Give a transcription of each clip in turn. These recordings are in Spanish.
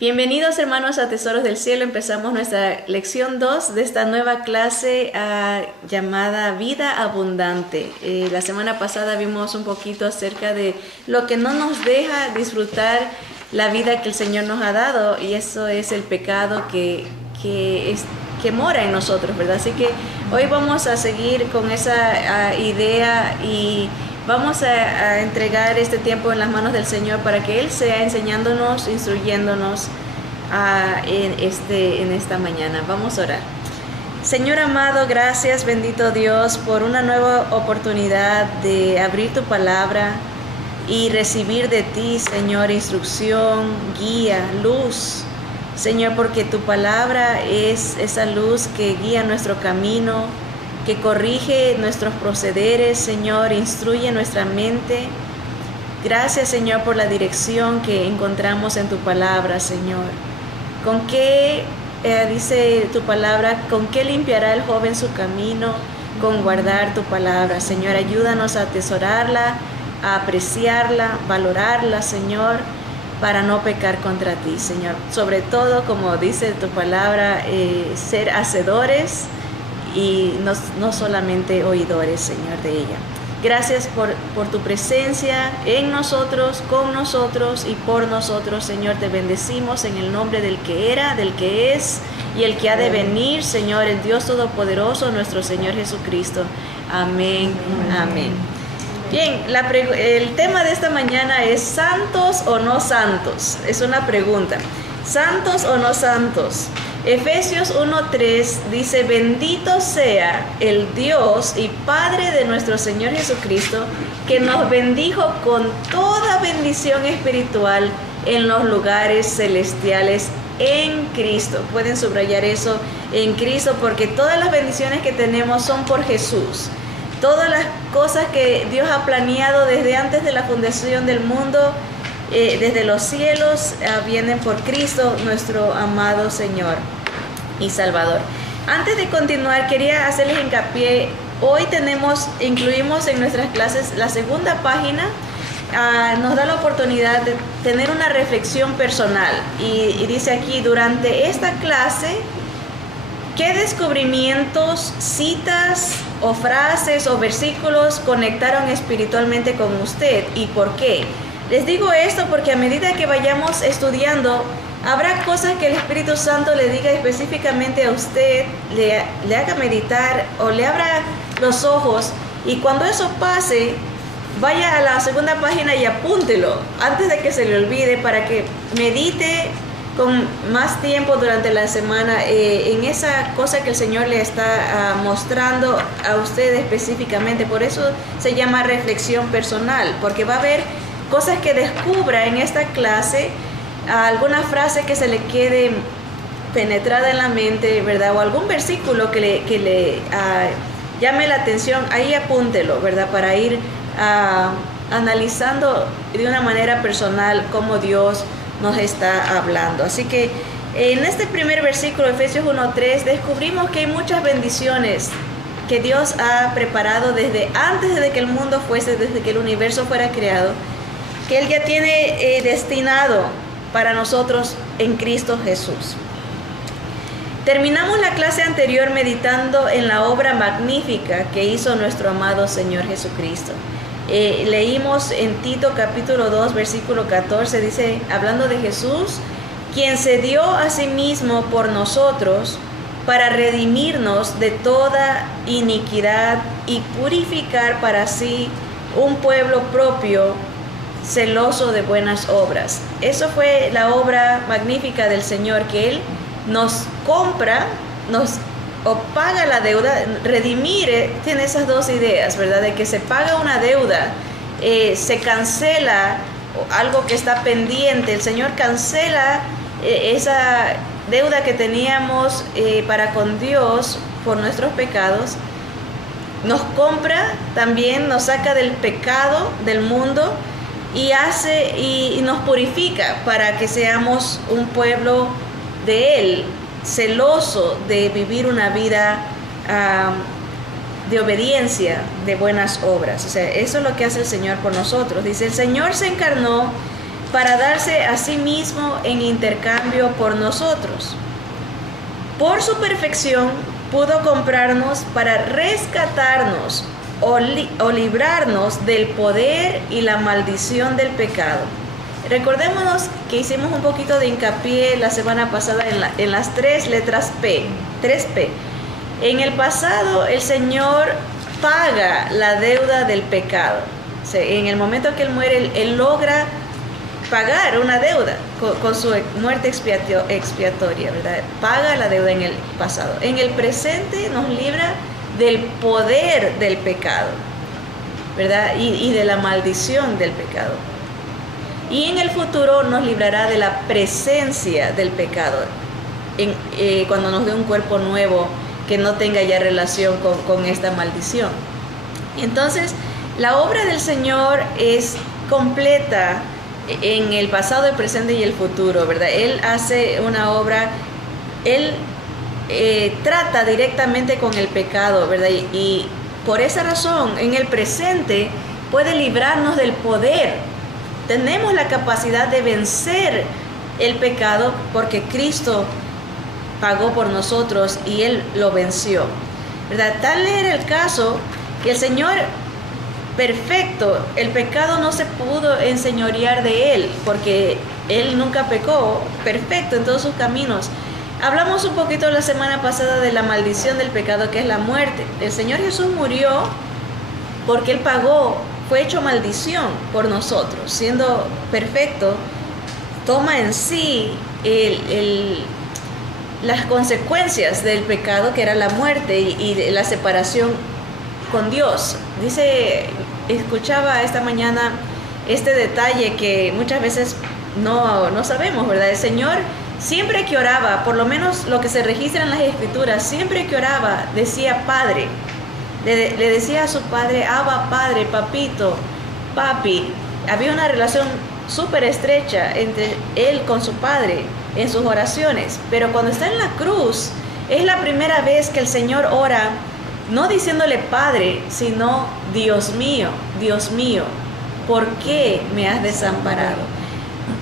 Bienvenidos hermanos a Tesoros del Cielo. Empezamos nuestra lección 2 de esta nueva clase llamada Vida Abundante. La semana pasada vimos un poquito acerca de lo que no nos deja disfrutar la vida que el Señor nos ha dado, y eso es el pecado que mora en nosotros, ¿verdad? Así que hoy vamos a seguir con esa idea y vamos a entregar este tiempo en las manos del Señor para que Él sea enseñándonos, instruyéndonos en esta mañana. Vamos a orar. Señor amado, gracias, bendito Dios, por una nueva oportunidad de abrir tu palabra y recibir de ti, Señor, instrucción, guía, luz. Señor, porque tu palabra es esa luz que guía nuestro camino, que corrige nuestros procederes, Señor, instruye nuestra mente. Gracias, Señor, por la dirección que encontramos en tu palabra, Señor. ¿Con qué, dice tu palabra, con qué limpiará el joven su camino? Con guardar tu palabra, Señor. Ayúdanos a atesorarla, a apreciarla, valorarla, Señor, para no pecar contra ti, Señor. Sobre todo, como dice tu palabra, ser hacedores y no solamente oidores, Señor, de ella. Gracias por tu presencia en nosotros, con nosotros y por nosotros, Señor. Te bendecimos en el nombre del que era, del que es y el que ha de venir, Señor, el Dios Todopoderoso, nuestro Señor Jesucristo. Amén, amén. Bien, el tema de esta mañana es ¿santos o no santos? Es una pregunta. ¿Santos o no santos? Efesios 1:3 dice: bendito sea el Dios y Padre de nuestro Señor Jesucristo, que nos bendijo con toda bendición espiritual en los lugares celestiales en Cristo. Pueden subrayar eso, en Cristo, porque todas las bendiciones que tenemos son por Jesús. Todas las cosas que Dios ha planeado desde antes de la fundación del mundo, desde los cielos, vienen por Cristo, nuestro amado Señor y Salvador. Antes de continuar, quería hacerles hincapié. Hoy incluimos en nuestras clases la segunda página. Nos da la oportunidad de tener una reflexión personal. Y dice aquí: durante esta clase, ¿qué descubrimientos, citas o frases o versículos conectaron espiritualmente con usted y por qué? Les digo esto porque a medida que vayamos estudiando, habrá cosas que el Espíritu Santo le diga específicamente a usted, le haga meditar o le abra los ojos, y cuando eso pase, vaya a la segunda página y apúntelo antes de que se le olvide, para que medite con más tiempo durante la semana en esa cosa que el Señor le está mostrando a usted específicamente. Por eso se llama reflexión personal, porque va a haber cosas que descubra en esta clase, alguna frase que se le quede penetrada en la mente, ¿verdad? O algún versículo que le llame la atención. Ahí apúntelo, ¿verdad? Para ir analizando de una manera personal cómo Dios nos está hablando. Así que en este primer versículo, Efesios 1:3, descubrimos que hay muchas bendiciones que Dios ha preparado desde antes de que el mundo fuese, desde que el universo fuera creado, que Él ya tiene destinado para nosotros en Cristo Jesús. Terminamos la clase anterior meditando en la obra magnífica que hizo nuestro amado Señor Jesucristo. Leímos en Tito capítulo 2 versículo 14, dice, hablando de Jesús, quien se dio a sí mismo por nosotros para redimirnos de toda iniquidad y purificar para sí un pueblo propio, celoso de buenas obras. Eso fue la obra magnífica del Señor, que Él nos compra, o paga la deuda. Redimir tiene esas dos ideas, ¿verdad? De que se paga una deuda, se cancela algo que está pendiente. El Señor cancela esa deuda que teníamos para con Dios por nuestros pecados. Nos compra también, nos saca del pecado del mundo y nos purifica para que seamos un pueblo de Él, celoso de vivir una vida de obediencia, de buenas obras. O sea, eso es lo que hace el Señor por nosotros. Dice, el Señor se encarnó para darse a sí mismo en intercambio por nosotros. Por su perfección pudo comprarnos para rescatarnos o librarnos del poder y la maldición del pecado. Recordémonos que hicimos un poquito de hincapié la semana pasada en las tres letras P, 3P. En el pasado el Señor paga la deuda del pecado. O sea, en el momento que Él muere, Él logra pagar una deuda con su muerte expiatoria, ¿verdad? Paga la deuda en el pasado. En el presente nos libra del poder del pecado, ¿verdad? Y de la maldición del pecado. Y en el futuro nos librará de la presencia del pecado, cuando nos dé un cuerpo nuevo que no tenga ya relación con esta maldición. Entonces, la obra del Señor es completa en el pasado, el presente y el futuro, ¿verdad? Él hace una obra, Él trata directamente con el pecado, ¿verdad? Y por esa razón, en el presente puede librarnos del poder. Tenemos la capacidad de vencer el pecado porque Cristo pagó por nosotros y Él lo venció, ¿verdad? Tal era el caso que el Señor perfecto, el pecado no se pudo enseñorear de Él porque Él nunca pecó, perfecto en todos sus caminos. Hablamos un poquito la semana pasada de la maldición del pecado, que es la muerte. El Señor Jesús murió porque Él pagó, fue hecho maldición por nosotros. Siendo perfecto, toma en sí las consecuencias del pecado, que era la muerte y la separación con Dios. Escuchaba esta mañana este detalle que muchas veces no sabemos, ¿verdad? El Señor, siempre que oraba, por lo menos lo que se registra en las Escrituras, siempre que oraba decía Padre. Le decía a su Padre, Abba, Padre, Papito, Papi. Había una relación súper estrecha entre Él con su Padre en sus oraciones. Pero cuando está en la cruz, es la primera vez que el Señor ora, no diciéndole Padre, sino Dios mío, ¿por qué me has desamparado?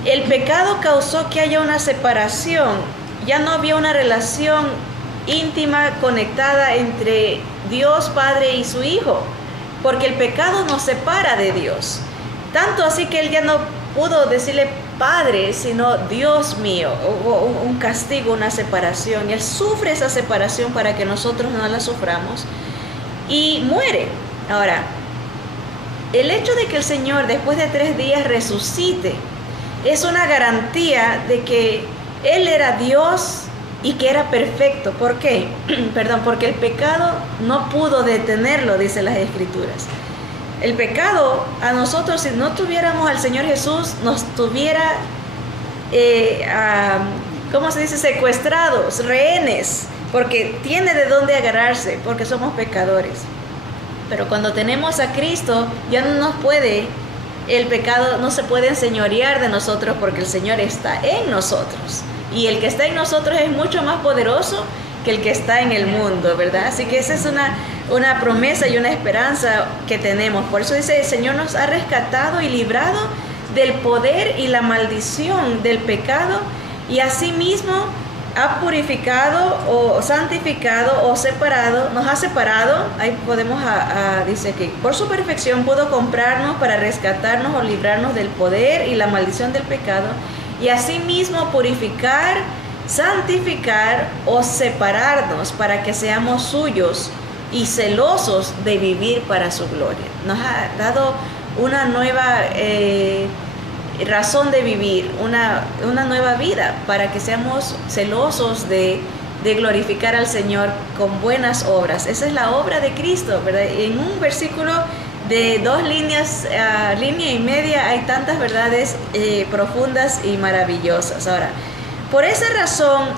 El pecado causó que haya una separación. Ya no había una relación íntima, conectada entre Dios Padre y su Hijo, porque el pecado nos separa de Dios. Tanto así que Él ya no pudo decirle Padre, sino Dios mío. Hubo un castigo, una separación, y Él sufre esa separación para que nosotros no la suframos, y muere. Ahora, el hecho de que el Señor después de 3 días resucite es una garantía de que Él era Dios y que era perfecto. ¿Por qué? Porque el pecado no pudo detenerlo, dice las Escrituras. El pecado a nosotros, si no tuviéramos al Señor Jesús, nos tuviera, ¿cómo se dice? Secuestrados, rehenes, porque tiene de dónde agarrarse, porque somos pecadores. Pero cuando tenemos a Cristo, ya no nos puede, el pecado no se puede enseñorear de nosotros, porque el Señor está en nosotros. Y el que está en nosotros es mucho más poderoso que el que está en el mundo, ¿verdad? Así que esa es una promesa y una esperanza que tenemos. Por eso dice, el Señor nos ha rescatado y librado del poder y la maldición del pecado, y asimismo ha purificado o santificado o separado, nos ha separado. Ahí podemos, dice que por su perfección pudo comprarnos para rescatarnos o librarnos del poder y la maldición del pecado, y asimismo purificar, santificar o separarnos para que seamos suyos y celosos de vivir para su gloria. Nos ha dado una nueva razón de vivir, una nueva vida, para que seamos celosos de glorificar al Señor con buenas obras. Esa es la obra de Cristo, ¿verdad? En un versículo de 2 líneas, línea y media, hay tantas verdades profundas y maravillosas. Ahora, por esa razón,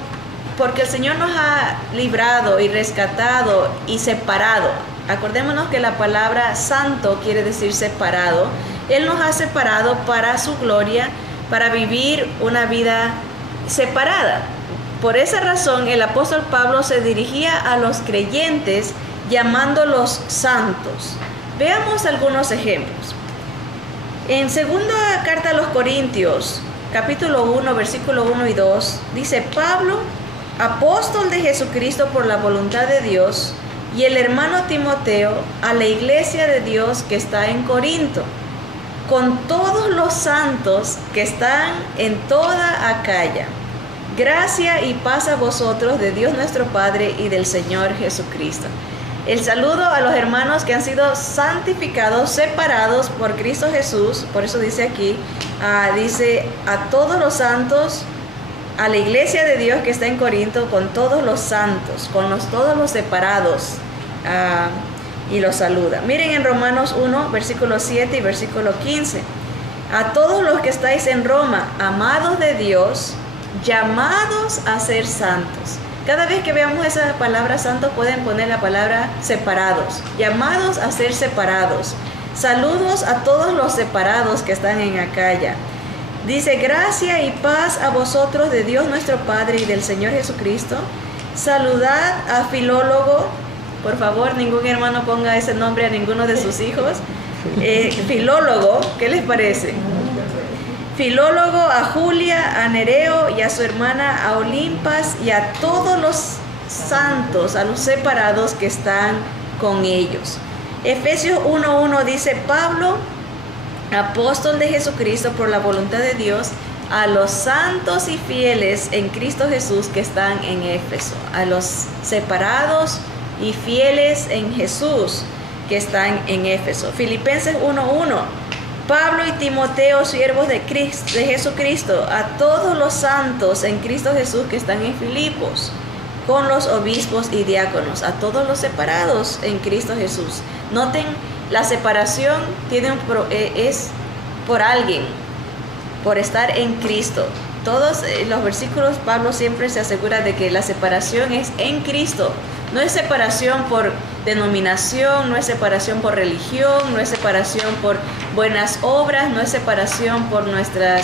porque el Señor nos ha librado y rescatado y separado. Acordémonos que la palabra santo quiere decir separado. Él nos ha separado para su gloria, para vivir una vida separada. Por esa razón, el apóstol Pablo se dirigía a los creyentes llamándolos santos. Veamos algunos ejemplos. En segunda carta a los Corintios, capítulo 1, versículo 1 y 2, dice: Pablo, apóstol de Jesucristo por la voluntad de Dios, y el hermano Timoteo, a la iglesia de Dios que está en Corinto, con todos los santos que están en toda Acaya. Gracia y paz a vosotros de Dios nuestro Padre y del Señor Jesucristo. El saludo a los hermanos que han sido santificados, separados por Cristo Jesús. Por eso dice aquí, dice a todos los santos, a la iglesia de Dios que está en Corinto, con todos los santos, todos los separados, y los saluda. Miren en Romanos 1, versículo 7 y versículo 15. A todos los que estáis en Roma, amados de Dios, llamados a ser santos. Cada vez que veamos esa palabra santo, pueden poner la palabra separados, llamados a ser separados. Saludos a todos los separados que están en Acaya. Dice: gracia y paz a vosotros de Dios nuestro Padre y del Señor Jesucristo. Saludad a Filólogo. Por favor, ningún hermano ponga ese nombre a ninguno de sus hijos. Filólogo, ¿qué les parece? Filólogo, a Julia, a Nereo y a su hermana a Olimpas, y a todos los santos, a los separados que están con ellos. Efesios 1:1 dice: Pablo, apóstol de Jesucristo por la voluntad de Dios, a los santos y fieles en Cristo Jesús que están en Éfeso. A los separados y fieles en Jesús que están en Éfeso. Filipenses 1:1. Pablo y Timoteo, siervos de Jesucristo, a todos los santos en Cristo Jesús que están en Filipos, con los obispos y diáconos, a todos los separados en Cristo Jesús. Noten, la separación es por alguien, por estar en Cristo. Todos los versículos, Pablo siempre se asegura de que la separación es en Cristo. No es separación por denominación, no es separación por religión, no es separación por buenas obras, no es separación por nuestros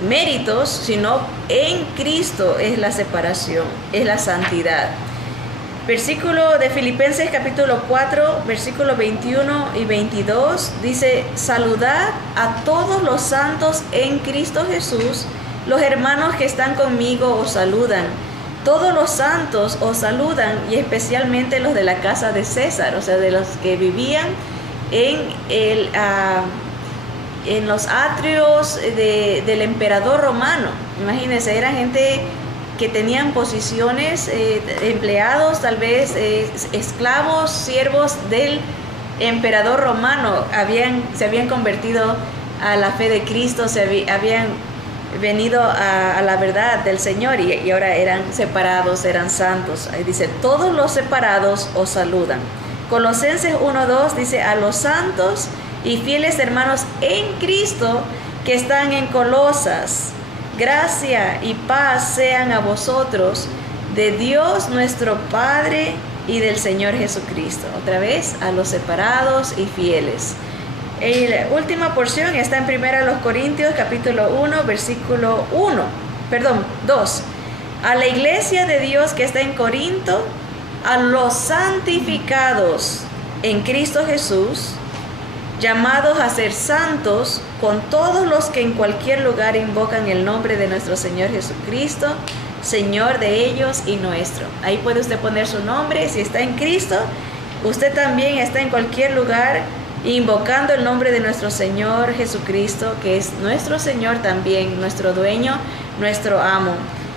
méritos, sino en Cristo es la separación, es la santidad. Versículo de Filipenses capítulo 4, versículo 21 y 22, dice: saludad a todos los santos en Cristo Jesús. Los hermanos que están conmigo os saludan. Todos los santos os saludan, y especialmente los de la casa de César, o sea, de los que vivían en los atrios del emperador romano. Imagínense, eran gente que tenían posiciones, empleados, tal vez esclavos, siervos del emperador romano. Se habían convertido a la fe de Cristo, habían venido a la verdad del Señor, y ahora eran separados, eran santos. Ahí dice: todos los separados os saludan. Colosenses 1:2 dice: a los santos y fieles hermanos en Cristo que están en Colosas, gracia y paz sean a vosotros de Dios nuestro Padre y del Señor Jesucristo. Otra vez, a los separados y fieles. Y la última porción está en 1 Corintios capítulo 1, versículo 2. A la iglesia de Dios que está en Corinto, a los santificados en Cristo Jesús, llamados a ser santos, con todos los que en cualquier lugar invocan el nombre de nuestro Señor Jesucristo, Señor de ellos y nuestro. Ahí puede usted poner su nombre. Si está en Cristo, usted también está en cualquier lugar invocando el nombre de nuestro Señor Jesucristo, que es nuestro Señor también, nuestro dueño, nuestro amo.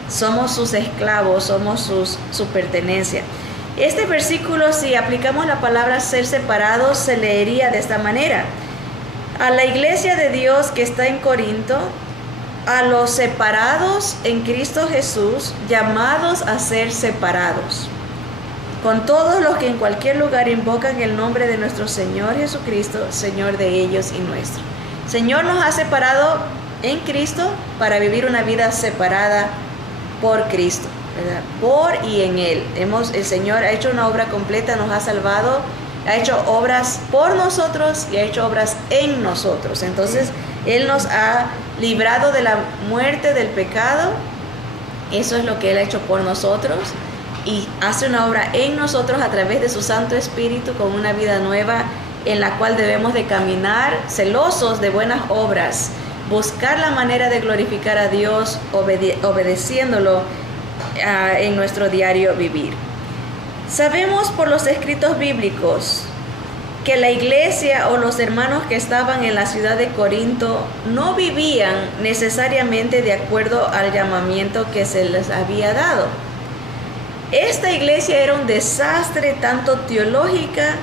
Somos sus esclavos, somos su pertenencia. Este versículo, si aplicamos la palabra ser separados, se leería de esta manera: a la iglesia de Dios que está en Corinto, a los separados en Cristo Jesús, llamados a ser separados, con todos los que en cualquier lugar invocan el nombre de nuestro Señor Jesucristo, Señor de ellos y nuestro. Señor nos ha separado en Cristo para vivir una vida separada por Cristo, ¿verdad? Por y en Él. El Señor ha hecho una obra completa, nos ha salvado, ha hecho obras por nosotros y ha hecho obras en nosotros. Entonces, Él nos ha librado de la muerte, del pecado. Eso es lo que Él ha hecho por nosotros. Y hace una obra en nosotros a través de su Santo Espíritu, con una vida nueva en la cual debemos de caminar celosos de buenas obras, buscar la manera de glorificar a Dios obedeciéndolo en nuestro diario vivir. Sabemos por los escritos bíblicos que la iglesia o los hermanos que estaban en la ciudad de Corinto no vivían necesariamente de acuerdo al llamamiento que se les había dado. Esta iglesia era un desastre tanto teológica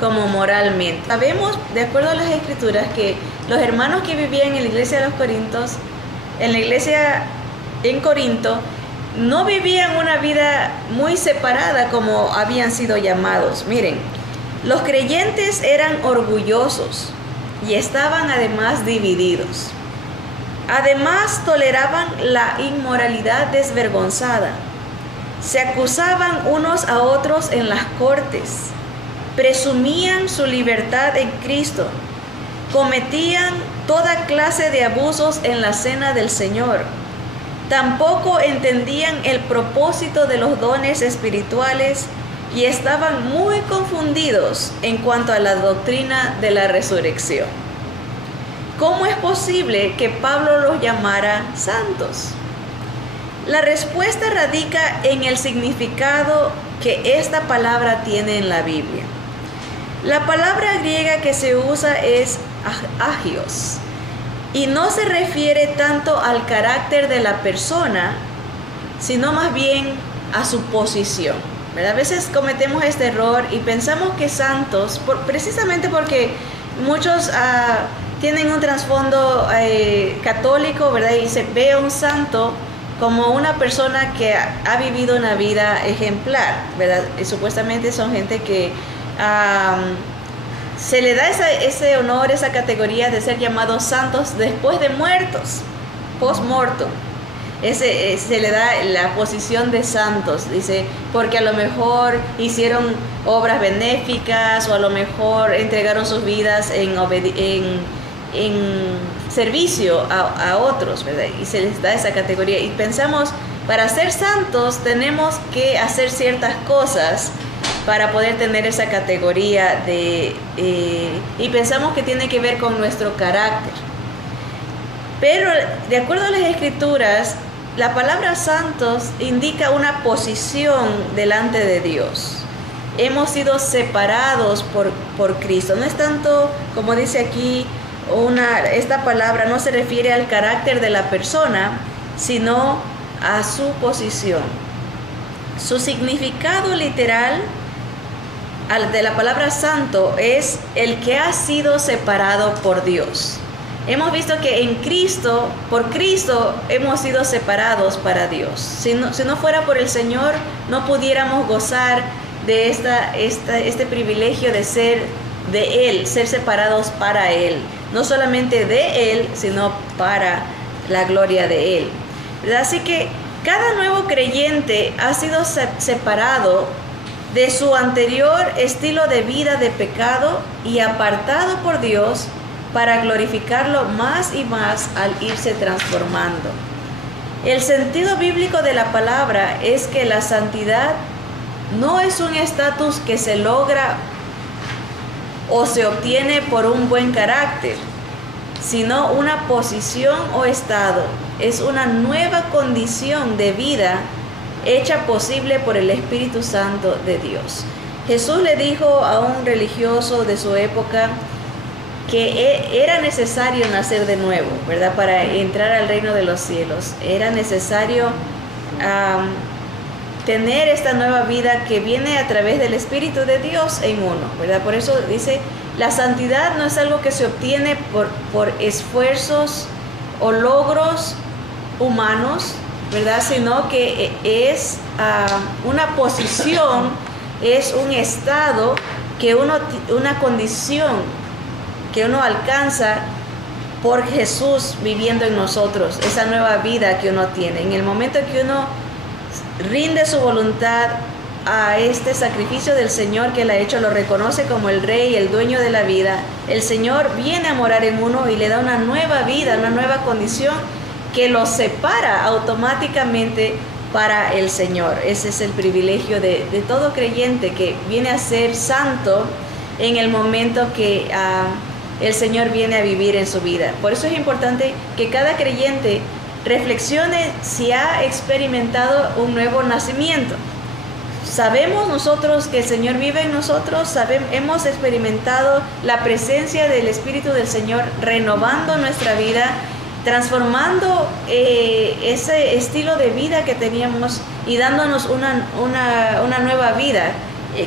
como moralmente. Sabemos, de acuerdo a las escrituras, que los hermanos que vivían en la iglesia de los Corintios, en la iglesia en Corinto, no vivían una vida muy separada como habían sido llamados. Miren, los creyentes eran orgullosos y estaban además divididos. Además, toleraban la inmoralidad desvergonzada. Se acusaban unos a otros en las cortes. Presumían su libertad en Cristo. Cometían toda clase de abusos en la cena del Señor. Tampoco entendían el propósito de los dones espirituales y estaban muy confundidos en cuanto a la doctrina de la resurrección. ¿Cómo es posible que Pablo los llamara santos? La respuesta radica en el significado que esta palabra tiene en la Biblia. La palabra griega que se usa es agios y no se refiere tanto al carácter de la persona, sino más bien a su posición. ¿Verdad? A veces cometemos este error y pensamos que santos, precisamente porque muchos tienen un trasfondo católico, ¿verdad? Y se ve a un santo como una persona que ha vivido una vida ejemplar, ¿verdad? Y supuestamente son gente que se le da ese honor, esa categoría de ser llamados santos después de muertos, post-mortem. Se le da la posición de santos, dice, porque a lo mejor hicieron obras benéficas o a lo mejor entregaron sus vidas en servicio a otros, ¿verdad? Y se les da esa categoría. Y pensamos, para ser santos tenemos que hacer ciertas cosas para poder tener esa categoría y pensamos que tiene que ver con nuestro carácter. Pero de acuerdo a las escrituras, la palabra santos indica una posición delante de Dios. Hemos sido separados por Cristo. No es tanto, como dice aquí, esta palabra no se refiere al carácter de la persona, sino a su posición. Su significado literal de la palabra santo es el que ha sido separado por Dios. Hemos visto que en Cristo, por Cristo, hemos sido separados para Dios. Si no fuera por el Señor, no pudiéramos gozar de este privilegio de ser de Él, ser separados para Él. No solamente de Él, sino para la gloria de Él. ¿Verdad? Así que cada nuevo creyente ha sido separado de su anterior estilo de vida de pecado y apartado por Dios para glorificarlo más y más al irse transformando. El sentido bíblico de la palabra es que la santidad no es un estatus que se logra o se obtiene por un buen carácter, sino una posición o estado. Es una nueva condición de vida hecha posible por el Espíritu Santo de Dios. Jesús le dijo a un religioso de su época que era necesario nacer de nuevo, ¿verdad? Para entrar al reino de los cielos. Era necesario tener esta nueva vida que viene a través del Espíritu de Dios en uno, ¿verdad? Por eso dice, la santidad no es algo que se obtiene por esfuerzos o logros humanos, ¿verdad? Sino que es una posición, es un estado una condición que uno alcanza por Jesús viviendo en nosotros, esa nueva vida que uno tiene. En el momento que uno rinde su voluntad a este sacrificio del Señor que Él ha hecho, lo reconoce como el Rey, el dueño de la vida, el Señor viene a morar en uno y le da una nueva vida, una nueva condición que lo separa automáticamente para el Señor. Ese es el privilegio de todo creyente que viene a ser santo en el momento que el Señor viene a vivir en su vida. Por eso es importante que cada creyente reflexione si ha experimentado un nuevo nacimiento. Sabemos nosotros que el Señor vive en nosotros, hemos experimentado la presencia del Espíritu del Señor renovando nuestra vida, transformando ese estilo de vida que teníamos y dándonos una nueva vida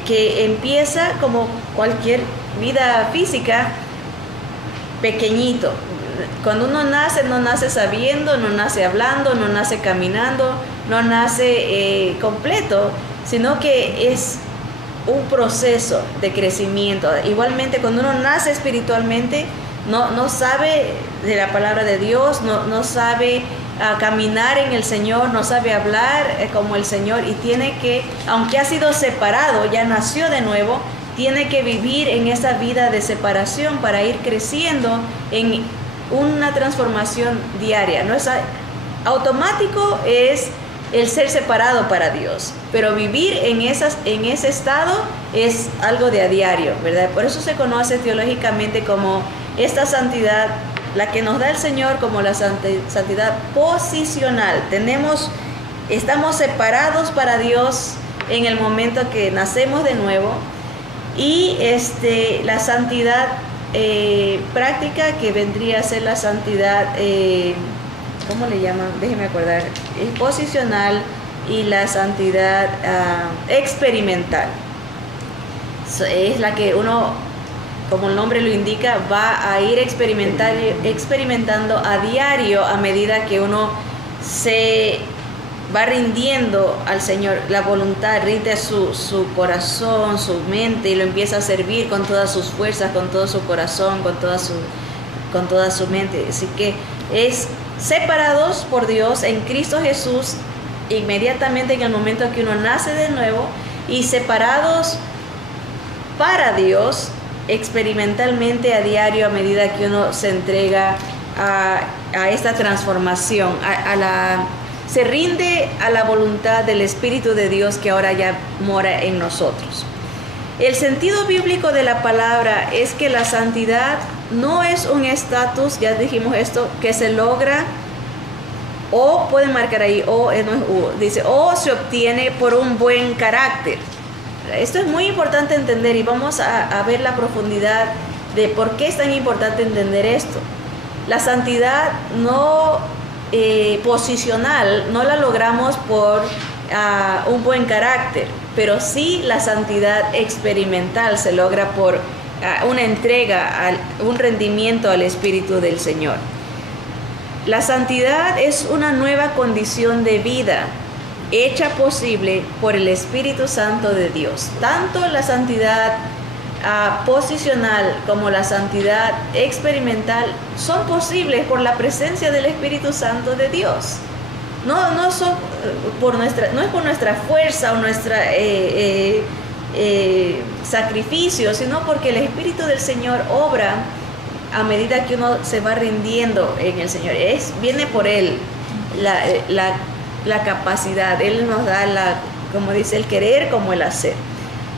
que empieza como cualquier vida física, pequeñito. Cuando uno nace, no nace sabiendo, no nace hablando, no nace caminando, no nace completo, sino que es un proceso de crecimiento. Igualmente, cuando uno nace espiritualmente, no sabe de la palabra de Dios, no sabe caminar en el Señor, no sabe hablar como el Señor, y tiene que, aunque ha sido separado, ya nació de nuevo, tiene que vivir en esa vida de separación para ir creciendo en una transformación diaria. No es automático, es el ser separado para Dios, pero vivir en ese estado es algo de a diario, ¿verdad? Por eso se conoce teológicamente como esta santidad, la que nos da el Señor, como la santidad posicional. Estamos separados para Dios en el momento que nacemos de nuevo, y la santidad práctica, que vendría a ser la santidad, ¿cómo le llaman? Déjeme acordar. Es posicional, y la santidad experimental. Es la que uno, como el nombre lo indica, va a ir experimentando a diario a medida que uno se va rindiendo al Señor. La voluntad rinde su corazón, su mente, y lo empieza a servir con todas sus fuerzas, con todo su corazón, con toda su mente. Así que es separados por Dios en Cristo Jesús inmediatamente en el momento que uno nace de nuevo, y separados para Dios experimentalmente a diario a medida que uno se entrega a esta transformación, se rinde a la voluntad del Espíritu de Dios que ahora ya mora en nosotros. El sentido bíblico de la palabra es que la santidad no es un estatus, ya dijimos esto, que se logra, o pueden marcar ahí, o no es dice, o se obtiene por un buen carácter. Esto es muy importante entender, y vamos a ver la profundidad de por qué es tan importante entender esto. La santidad posicional no la logramos por un buen carácter, pero sí la santidad experimental se logra por una entrega, un rendimiento al Espíritu del Señor. La santidad es una nueva condición de vida hecha posible por el Espíritu Santo de Dios. Tanto la santidad posicional como la santidad experimental son posibles por la presencia del Espíritu Santo de Dios. No es por nuestra fuerza o nuestra sacrificio, sino porque el Espíritu del Señor obra a medida que uno se va rindiendo en el Señor. Viene por Él la capacidad. Él nos da como dice, el querer como el hacer.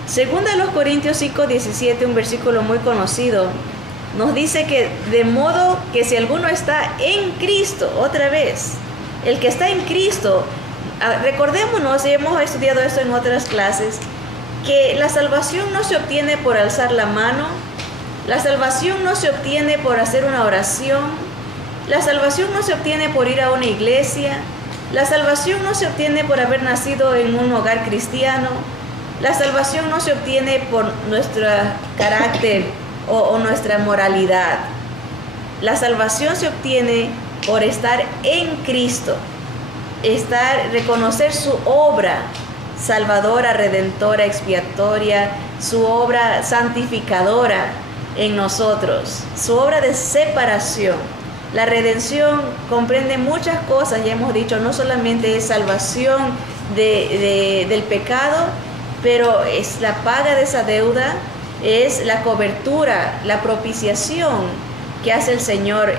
Segunda de los Corintios 5:17, un versículo muy conocido, nos dice que de modo que si alguno está en Cristo, otra vez, el que está en Cristo, recordémonos, y hemos estudiado esto en otras clases, que la salvación no se obtiene por alzar la mano, la salvación no se obtiene por hacer una oración, la salvación no se obtiene por ir a una iglesia, la salvación no se obtiene por haber nacido en un hogar cristiano, la salvación no se obtiene por nuestro carácter o nuestra moralidad. La salvación se obtiene por estar en Cristo, reconocer su obra salvadora, redentora, expiatoria, su obra santificadora en nosotros, su obra de separación. La redención comprende muchas cosas, ya hemos dicho, no solamente es salvación del pecado, pero es la paga de esa deuda, es la cobertura, la propiciación que hace el Señor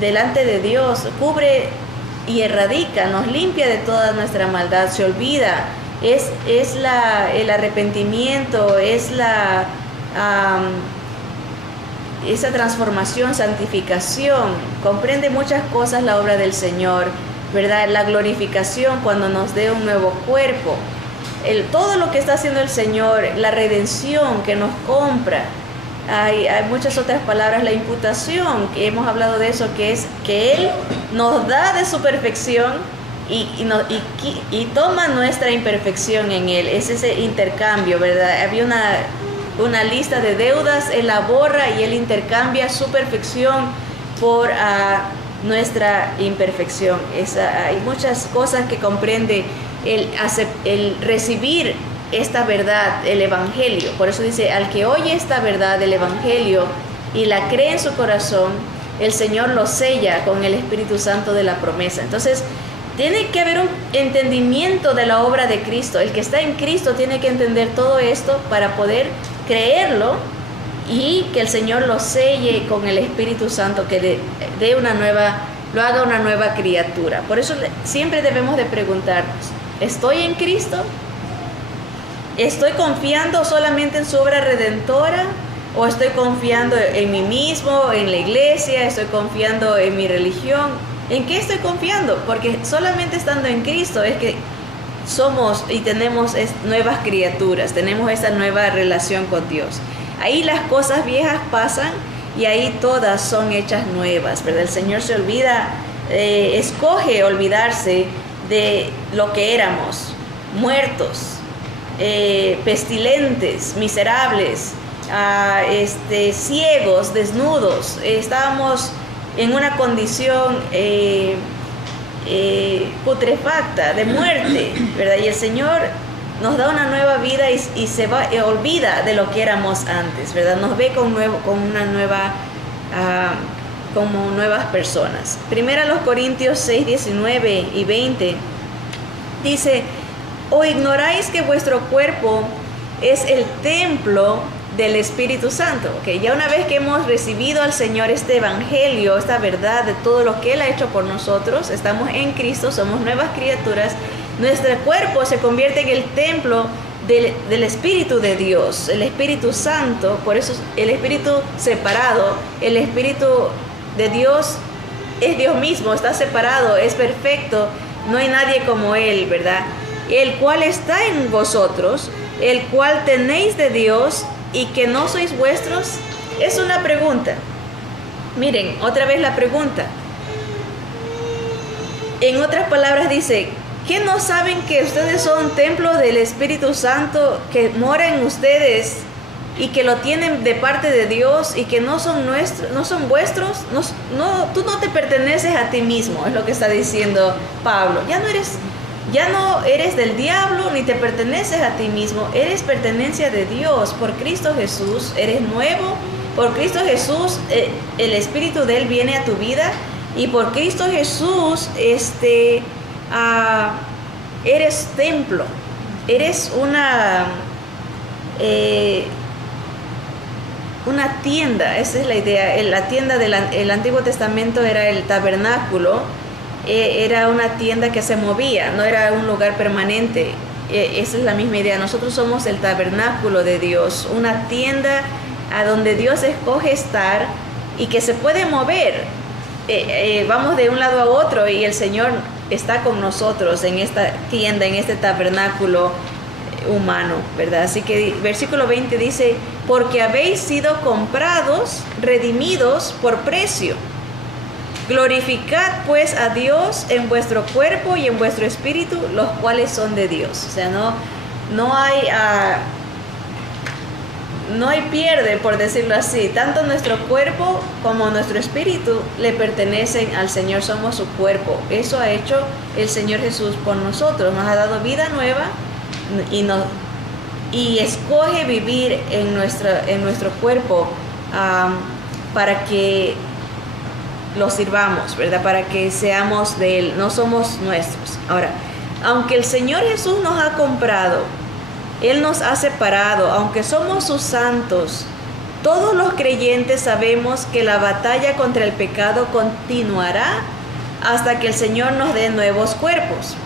delante de Dios, cubre y erradica, nos limpia de toda nuestra maldad, se olvida, es el arrepentimiento, es esa transformación, santificación, comprende muchas cosas la obra del Señor, ¿verdad? La glorificación cuando nos dé un nuevo cuerpo, todo lo que está haciendo el Señor, la redención que nos compra. Hay muchas otras palabras, la imputación, que hemos hablado de eso, que es que Él nos da de su perfección y toma nuestra imperfección en Él. Es ese intercambio, ¿verdad? Había una lista de deudas, Él la borra y Él intercambia su perfección por nuestra imperfección. Hay muchas cosas que comprende el recibir esta verdad, el Evangelio. Por eso dice, al que oye esta verdad del Evangelio y la cree en su corazón, el Señor lo sella con el Espíritu Santo de la promesa. Entonces, tiene que haber un entendimiento de la obra de Cristo. El que está en Cristo tiene que entender todo esto para poder creerlo y que el Señor lo selle con el Espíritu Santo, que lo haga una nueva criatura. Por eso siempre debemos de preguntarnos, ¿estoy en Cristo? ¿Estoy confiando solamente en su obra redentora? ¿O estoy confiando en mí mismo, en la iglesia? ¿Estoy confiando en mi religión? ¿En qué estoy confiando? Porque solamente estando en Cristo es que somos y tenemos nuevas criaturas, tenemos esa nueva relación con Dios. Ahí las cosas viejas pasan y ahí todas son hechas nuevas, ¿verdad? El Señor se olvida, escoge olvidarse de lo que éramos, muertos, pestilentes, miserables, ciegos, desnudos. Estábamos en una condición putrefacta, de muerte, ¿verdad? Y el Señor nos da una nueva vida y se olvida de lo que éramos antes, ¿verdad? Nos ve como nuevas personas. Primera a los Corintios 6, 19 y 20 dice, ¿o ignoráis que vuestro cuerpo es el templo del Espíritu Santo? Okay, ya una vez que hemos recibido al Señor este evangelio, esta verdad de todo lo que Él ha hecho por nosotros, estamos en Cristo, somos nuevas criaturas, nuestro cuerpo se convierte en el templo del Espíritu de Dios, el Espíritu Santo. Por eso el Espíritu separado, el Espíritu de Dios es Dios mismo, está separado, es perfecto, no hay nadie como Él, ¿verdad? El cual está en vosotros, el cual tenéis de Dios y que no sois vuestros. Es una pregunta. Miren, otra vez la pregunta. En otras palabras dice, ¿qué no saben que ustedes son templo del Espíritu Santo que mora en ustedes y que lo tienen de parte de Dios y que no son nuestros, no son vuestros? Tú no te perteneces a ti mismo, es lo que está diciendo Pablo. Ya no eres del diablo ni te perteneces a ti mismo, eres pertenencia de Dios. Por Cristo Jesús eres nuevo, por Cristo Jesús el Espíritu de Él viene a tu vida y por Cristo Jesús eres templo, eres una tienda. Esa es la idea. La tienda del Antiguo Testamento era el tabernáculo. Era una tienda que se movía, no era un lugar permanente. Esa es la misma idea. Nosotros somos el tabernáculo de Dios, una tienda a donde Dios escoge estar y que se puede mover. Vamos de un lado a otro y el Señor está con nosotros en esta tienda, en este tabernáculo humano, ¿verdad? Así que versículo 20 dice, porque habéis sido comprados, redimidos por precio. Glorificad pues a Dios en vuestro cuerpo y en vuestro espíritu, los cuales son de Dios. O sea, no hay pierde, por decirlo así. Tanto nuestro cuerpo como nuestro espíritu le pertenecen al Señor, somos su cuerpo. Eso ha hecho el Señor Jesús por nosotros, nos ha dado vida nueva y escoge vivir en nuestro cuerpo para que lo sirvamos, ¿verdad? Para que seamos de Él, no somos nuestros. Ahora, aunque el Señor Jesús nos ha comprado, Él nos ha separado, aunque somos sus santos, todos los creyentes sabemos que la batalla contra el pecado continuará hasta que el Señor nos dé nuevos cuerpos.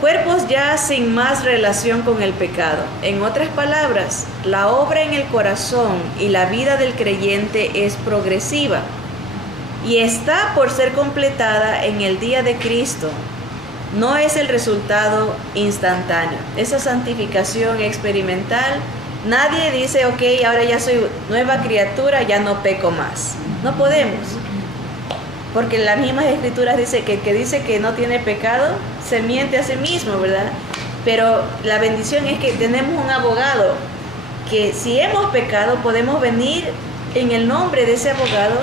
Cuerpos ya sin más relación con el pecado. En otras palabras, la obra en el corazón y la vida del creyente es progresiva y está por ser completada en el día de Cristo. No es el resultado instantáneo. Esa santificación experimental, nadie dice, ok, ahora ya soy nueva criatura, ya no peco más. No podemos. Porque las mismas escrituras dice que el que dice que no tiene pecado, se miente a sí mismo, ¿verdad? Pero la bendición es que tenemos un abogado, que si hemos pecado, podemos venir en el nombre de ese abogado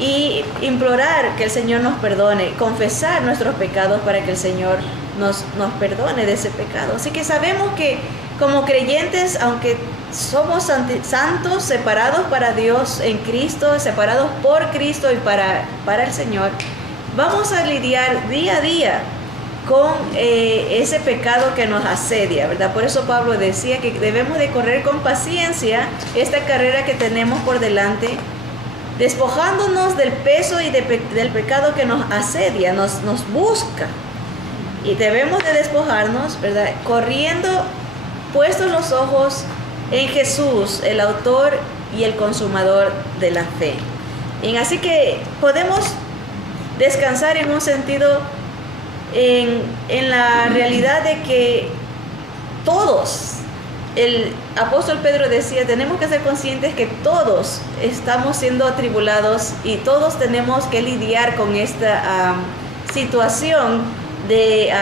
y implorar que el Señor nos perdone, confesar nuestros pecados para que el Señor nos perdone de ese pecado. Así que sabemos que como creyentes, aunque somos santos, separados para Dios en Cristo, separados por Cristo y para el Señor, vamos a lidiar día a día con ese pecado que nos asedia, ¿verdad? Por eso Pablo decía que debemos de correr con paciencia esta carrera que tenemos por delante, despojándonos del peso y del pecado que nos asedia, nos busca. Y debemos de despojarnos, ¿verdad? Corriendo, puestos los ojos en Jesús, el autor y el consumador de la fe. Y así que podemos descansar en un sentido en la realidad de que todos, el apóstol Pedro decía, tenemos que ser conscientes que todos estamos siendo atribulados y todos tenemos que lidiar con esta situación de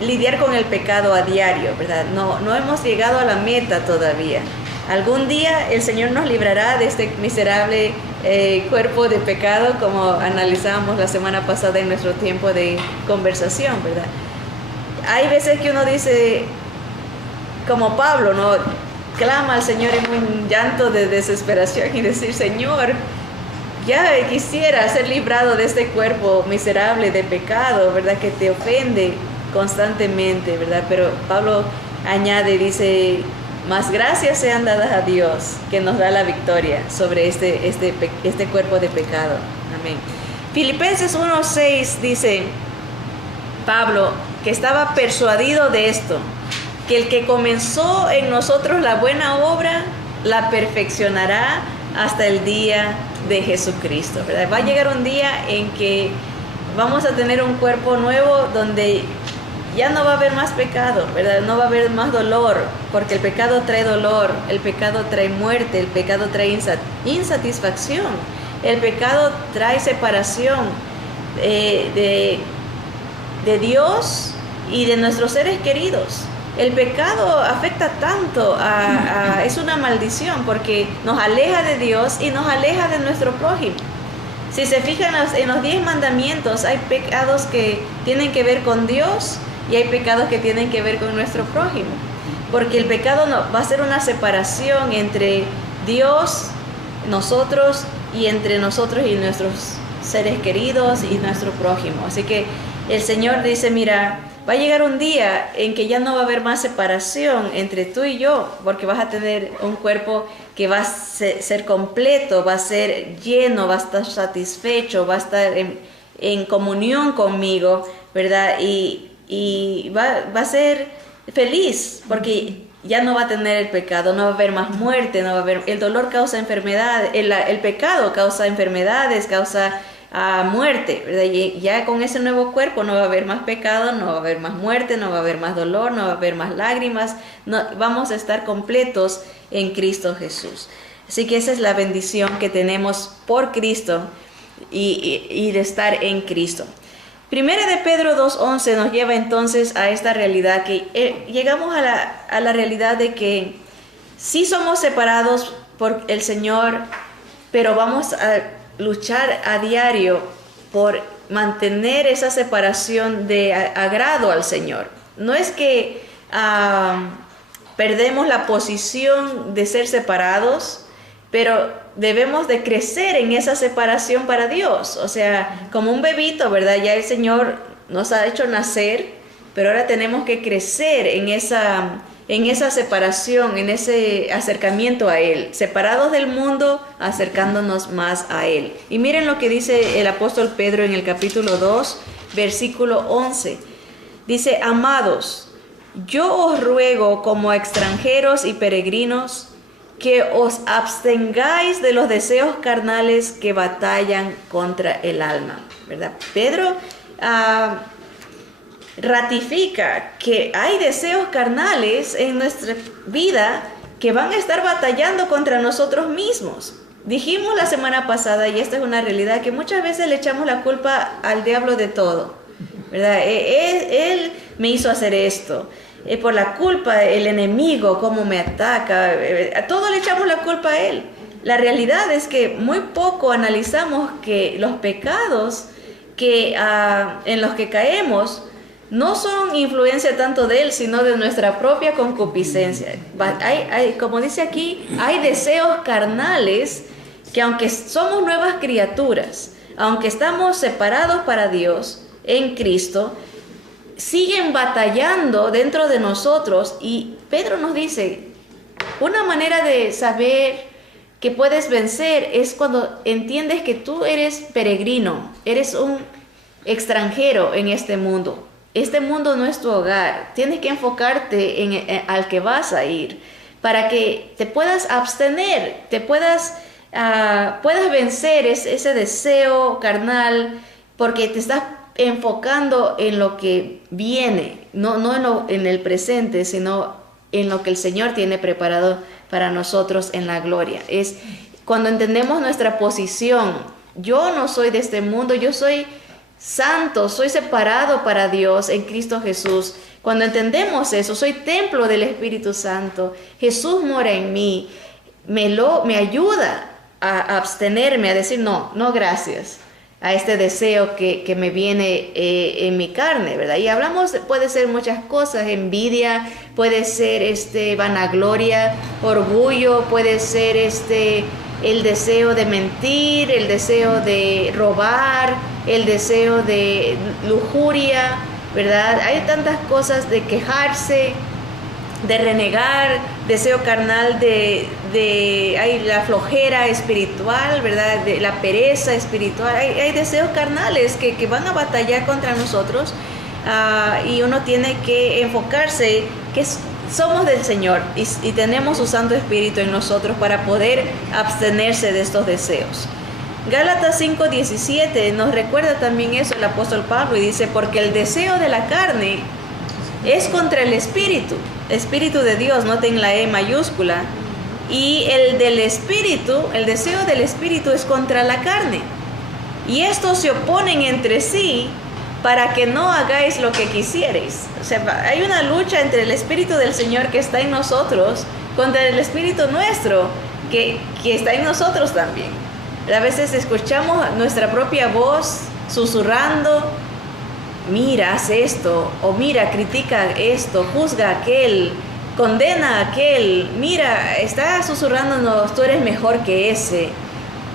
lidiar con el pecado a diario, ¿verdad? No hemos llegado a la meta todavía. Algún día el Señor nos librará de este miserable cuerpo de pecado, como analizábamos la semana pasada en nuestro tiempo de conversación, ¿verdad? Hay veces que uno dice, como Pablo, ¿no? Clama al Señor en un llanto de desesperación y decir, Señor, ya quisiera ser librado de este cuerpo miserable de pecado, ¿verdad? Que te ofende constantemente, ¿verdad? Pero Pablo añade, dice, más gracias sean dadas a Dios, que nos da la victoria sobre este cuerpo de pecado. Amén. Filipenses 1:6 dice Pablo que estaba persuadido de esto, que el que comenzó en nosotros la buena obra, la perfeccionará hasta el día de Jesucristo, ¿verdad? Va a llegar un día en que vamos a tener un cuerpo nuevo donde ya no va a haber más pecado, ¿verdad? No va a haber más dolor, porque el pecado trae dolor, el pecado trae muerte, el pecado trae insatisfacción, el pecado trae separación de Dios y de nuestros seres queridos. El pecado afecta tanto, es una maldición porque nos aleja de Dios y nos aleja de nuestro prójimo. Si se fijan en los 10 mandamientos, hay pecados que tienen que ver con Dios y hay pecados que tienen que ver con nuestro prójimo. Porque el pecado va a ser una separación entre Dios, nosotros y entre nosotros y nuestros seres queridos y nuestro prójimo. Así que el Señor dice, mira, va a llegar un día en que ya no va a haber más separación entre tú y yo, porque vas a tener un cuerpo que va a ser completo, va a ser lleno, va a estar satisfecho, va a estar en comunión conmigo, ¿verdad? Y va a ser feliz, porque ya no va a tener el pecado, no va a haber más muerte, no va a haber, el dolor causa enfermedad, el pecado causa enfermedades, causa muerte, ¿verdad? Y ya con ese nuevo cuerpo no va a haber más pecado, no va a haber más muerte, no va a haber más dolor, no va a haber más lágrimas, vamos a estar completos en Cristo Jesús. Así que esa es la bendición que tenemos por Cristo y de estar en Cristo. Primera de Pedro 2:11 nos lleva entonces a esta realidad, que llegamos a la realidad de que sí somos separados por el Señor, pero vamos a luchar a diario por mantener esa separación de agrado al Señor. No es que perdemos la posición de ser separados, pero debemos de crecer en esa separación para Dios. O sea, como un bebito, ¿verdad? Ya el Señor nos ha hecho nacer, pero ahora tenemos que crecer en esa separación, en ese acercamiento a Él, separados del mundo, acercándonos más a Él. Y miren lo que dice el apóstol Pedro en el capítulo 2, versículo 11. Dice, amados, yo os ruego como extranjeros y peregrinos que os abstengáis de los deseos carnales que batallan contra el alma, ¿verdad? Pedro ratifica que hay deseos carnales en nuestra vida que van a estar batallando contra nosotros mismos. Dijimos la semana pasada, y esta es una realidad, que muchas veces le echamos la culpa al diablo de todo, ¿verdad? Él me hizo hacer esto. Por la culpa, el enemigo, cómo me ataca, a todo le echamos la culpa a él. La realidad es que muy poco analizamos que los pecados en los que caemos no son influencia tanto de él, sino de nuestra propia concupiscencia. Como dice aquí, hay deseos carnales que, aunque somos nuevas criaturas, aunque estamos separados para Dios en Cristo, siguen batallando dentro de nosotros. Y Pedro nos dice, una manera de saber que puedes vencer es cuando entiendes que tú eres peregrino, eres un extranjero en este mundo. Este mundo no es tu hogar. Tienes que enfocarte al que vas a ir para que te puedas abstener, puedas vencer ese deseo carnal, porque te estás enfocando en lo que viene, no en el presente, sino en lo que el Señor tiene preparado para nosotros en la gloria. Es cuando entendemos nuestra posición. Yo no soy de este mundo, yo soy santo, soy separado para Dios en Cristo Jesús. Cuando entendemos eso, soy templo del Espíritu Santo, Jesús mora en mí, me ayuda a abstenerme, a decir no gracias a este deseo que me viene en mi carne, ¿verdad? Y hablamos, puede ser muchas cosas, envidia, puede ser vanagloria, orgullo, puede ser el deseo de mentir, el deseo de robar, el deseo de lujuria, ¿verdad? Hay tantas cosas, de quejarse, de renegar, deseo carnal, hay la flojera espiritual, ¿verdad? De la pereza espiritual. Hay deseos carnales que van a batallar contra nosotros, y uno tiene que enfocarse que somos del Señor y tenemos su Santo Espíritu en nosotros para poder abstenerse de estos deseos. Gálatas 5:17 nos recuerda también eso el apóstol Pablo, y dice, porque el deseo de la carne es contra el Espíritu de Dios, noten la E mayúscula, y el del Espíritu, el deseo del Espíritu es contra la carne, y estos se oponen entre sí para que no hagáis lo que quisierais. O sea, hay una lucha entre el Espíritu del Señor que está en nosotros contra el Espíritu nuestro que está en nosotros también. A veces escuchamos nuestra propia voz susurrando, mira, haz esto, o mira, critica esto, juzga a aquel, condena a aquel, mira, está susurrándonos, tú eres mejor que ese.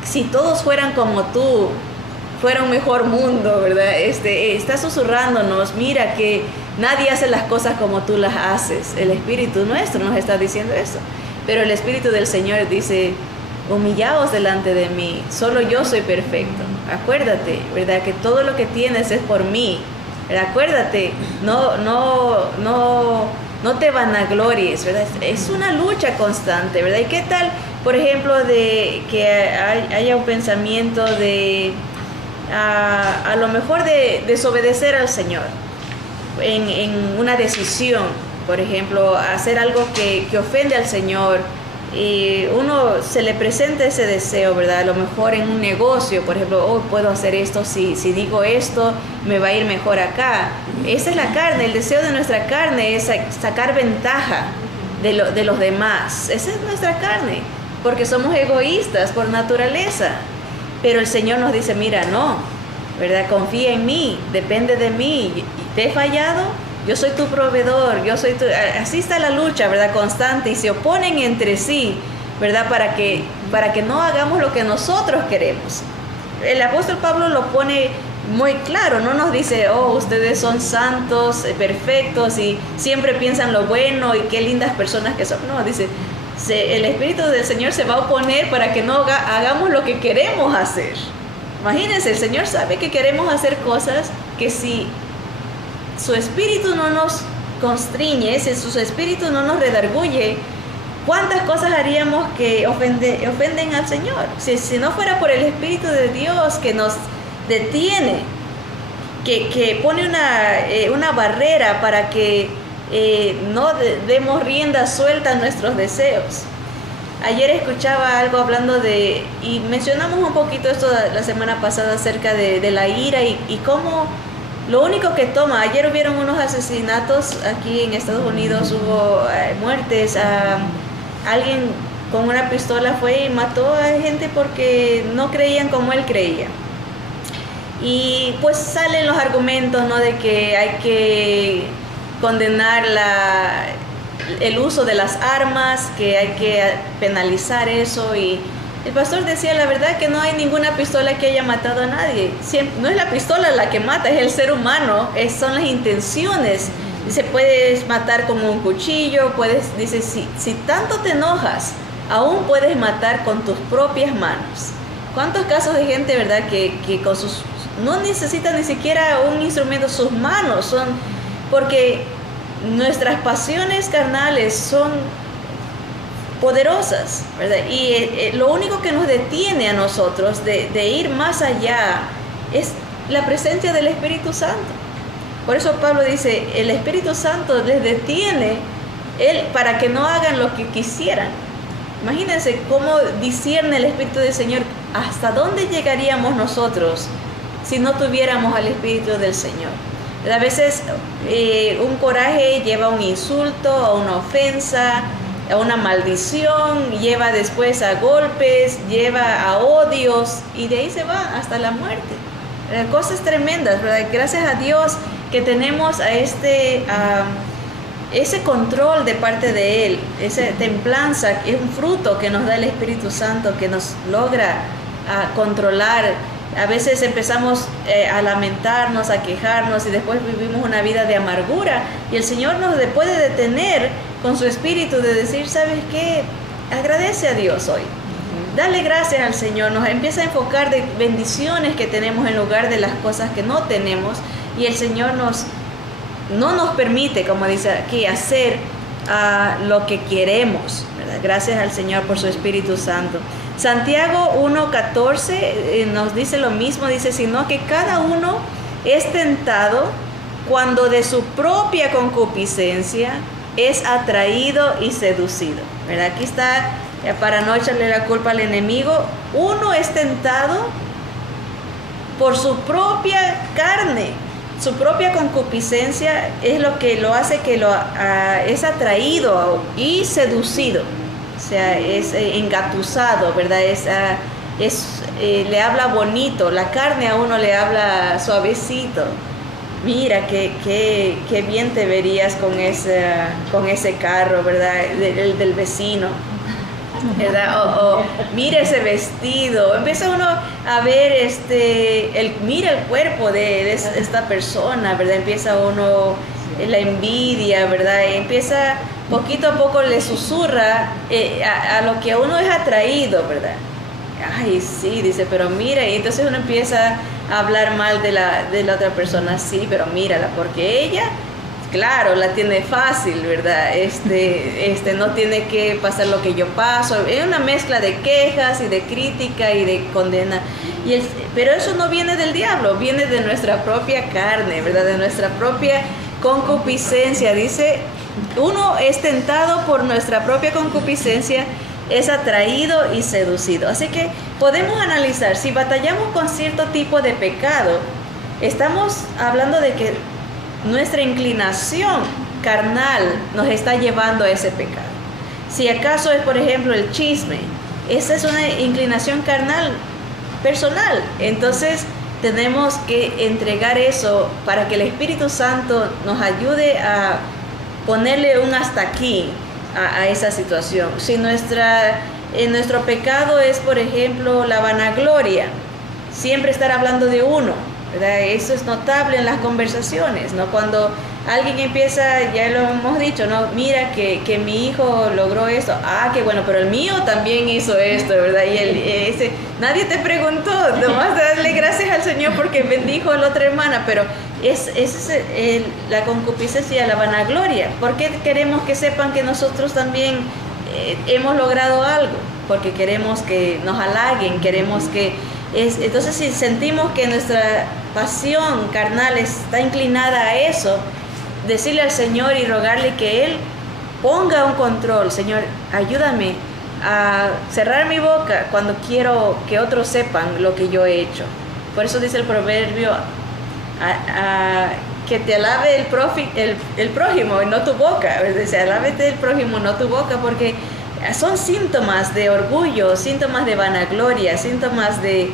Si todos fueran como tú, fuera un mejor mundo, ¿verdad? Está susurrándonos, mira que nadie hace las cosas como tú las haces. El Espíritu nuestro nos está diciendo eso. Pero el Espíritu del Señor dice, humillaos delante de mí, solo yo soy perfecto. Acuérdate, ¿verdad? Que todo lo que tienes es por mí. ¿Verdad? Acuérdate, no te vanaglories, ¿verdad? Es una lucha constante, ¿verdad? ¿Y qué tal, por ejemplo, de que haya un pensamiento de a lo mejor de desobedecer al Señor en una decisión, por ejemplo, hacer algo que ofende al Señor? Y uno se le presenta ese deseo, ¿verdad? A lo mejor en un negocio, por ejemplo, puedo hacer esto, si digo esto, me va a ir mejor acá. Esa es la carne, el deseo de nuestra carne es sacar ventaja de los demás. Esa es nuestra carne, porque somos egoístas por naturaleza. Pero el Señor nos dice, mira, no, ¿verdad? Confía en mí, depende de mí. ¿Te he fallado? Yo soy tu proveedor, así está la lucha, ¿verdad? Constante, y se oponen entre sí, ¿verdad? Para que no hagamos lo que nosotros queremos. El apóstol Pablo lo pone muy claro, no nos dice, ustedes son santos, perfectos, y siempre piensan lo bueno, y qué lindas personas que son. No, dice, el Espíritu del Señor se va a oponer para que no hagamos lo que queremos hacer. Imagínense, el Señor sabe que queremos hacer cosas que si su espíritu no nos constriñe, si su espíritu no nos redarguye, ¿cuántas cosas haríamos que ofenden al Señor? Si no fuera por el Espíritu de Dios que nos detiene, que pone una barrera para que no demos rienda suelta a nuestros deseos. Ayer escuchaba algo hablando y mencionamos un poquito esto la semana pasada acerca de la ira y cómo lo único que toma. Ayer hubieron unos asesinatos aquí en Estados Unidos, hubo muertes. Alguien con una pistola fue y mató a gente porque no creían como él creía. Y pues salen los argumentos, ¿no?, de que hay que condenar el uso de las armas, que hay que penalizar eso. Y el pastor decía, la verdad que no hay ninguna pistola que haya matado a nadie. No es la pistola la que mata, es el ser humano, son las intenciones. Dice, puedes matar con un cuchillo, dice, si tanto te enojas, aún puedes matar con tus propias manos. ¿Cuántos casos de gente, verdad, que con no necesita ni siquiera un instrumento, sus manos son, porque nuestras pasiones carnales son poderosas, ¿verdad? Y lo único que nos detiene a nosotros de ir más allá es la presencia del Espíritu Santo. Por eso Pablo dice, el Espíritu Santo les detiene para que no hagan lo que quisieran. Imagínense cómo discierne el Espíritu del Señor. ¿Hasta dónde llegaríamos nosotros si no tuviéramos al Espíritu del Señor? A veces un coraje lleva a un insulto, a una ofensa, a una maldición, lleva después a golpes, lleva a odios y de ahí se va hasta la muerte. Cosas tremendas, ¿verdad? Gracias a Dios que tenemos ese control de parte de Él, esa templanza, es un fruto que nos da el Espíritu Santo, que nos logra controlar. A veces empezamos a lamentarnos, a quejarnos y después vivimos una vida de amargura y el Señor nos puede detener con su Espíritu de decir, ¿sabes qué? Agradece a Dios hoy. Dale gracias al Señor, nos empieza a enfocar de bendiciones que tenemos en lugar de las cosas que no tenemos y el Señor no nos permite, como dice aquí, hacer lo que queremos, ¿verdad? Gracias al Señor por su Espíritu Santo. Santiago 1:14 nos dice lo mismo, dice, sino que cada uno es tentado cuando de su propia concupiscencia es atraído y seducido, ¿verdad? Aquí está, para no echarle la culpa al enemigo, uno es tentado por su propia carne, su propia concupiscencia es lo que lo hace que es atraído y seducido. O sea, es engatusado, ¿verdad? Le habla bonito, la carne a uno le habla suavecito. Mira, qué bien te verías con ese carro, ¿verdad? Del vecino, ¿verdad? O mira ese vestido. Empieza uno a ver, mira el cuerpo de esta persona, ¿verdad? Empieza uno la envidia, ¿verdad? Empieza poquito a poco le susurra a lo que uno es atraído, ¿verdad? Ay, sí, dice, pero mira, y entonces uno empieza a hablar mal de la otra persona, sí, pero mírala, porque ella, claro, la tiene fácil, ¿verdad? No tiene que pasar lo que yo paso. Es una mezcla de quejas y de crítica y de condena. Pero eso no viene del diablo, viene de nuestra propia carne, ¿verdad? De nuestra propia concupiscencia. Dice, uno es tentado por nuestra propia concupiscencia, es atraído y seducido. Así que podemos analizar, si batallamos con cierto tipo de pecado, estamos hablando de que nuestra inclinación carnal nos está llevando a ese pecado. Si acaso es, por ejemplo, el chisme, esa es una inclinación carnal personal. Entonces tenemos que entregar eso para que el Espíritu Santo nos ayude a ponerle un hasta aquí a esa situación. Si nuestro pecado es, por ejemplo, la vanagloria, siempre estar hablando de uno, ¿verdad? Eso es notable en las conversaciones, ¿no? Cuando alguien empieza, ya lo hemos dicho, ¿no? Mira que mi hijo logró esto, qué bueno, pero el mío también hizo esto, ¿verdad? Y nadie te preguntó, nomás darle gracias al Señor porque bendijo a la otra hermana, pero es la concupiscencia, la vanagloria. ¿Por qué queremos que sepan que nosotros también hemos logrado algo? Porque queremos que nos halaguen, queremos que... entonces si sentimos que nuestra pasión carnal está inclinada a eso, decirle al Señor y rogarle que Él ponga un control. Señor, ayúdame a cerrar mi boca cuando quiero que otros sepan lo que yo he hecho. Por eso dice el proverbio, que te alabe el prójimo y no tu boca. Dice, alábete el prójimo, no tu boca, porque son síntomas de orgullo, síntomas de vanagloria, síntomas de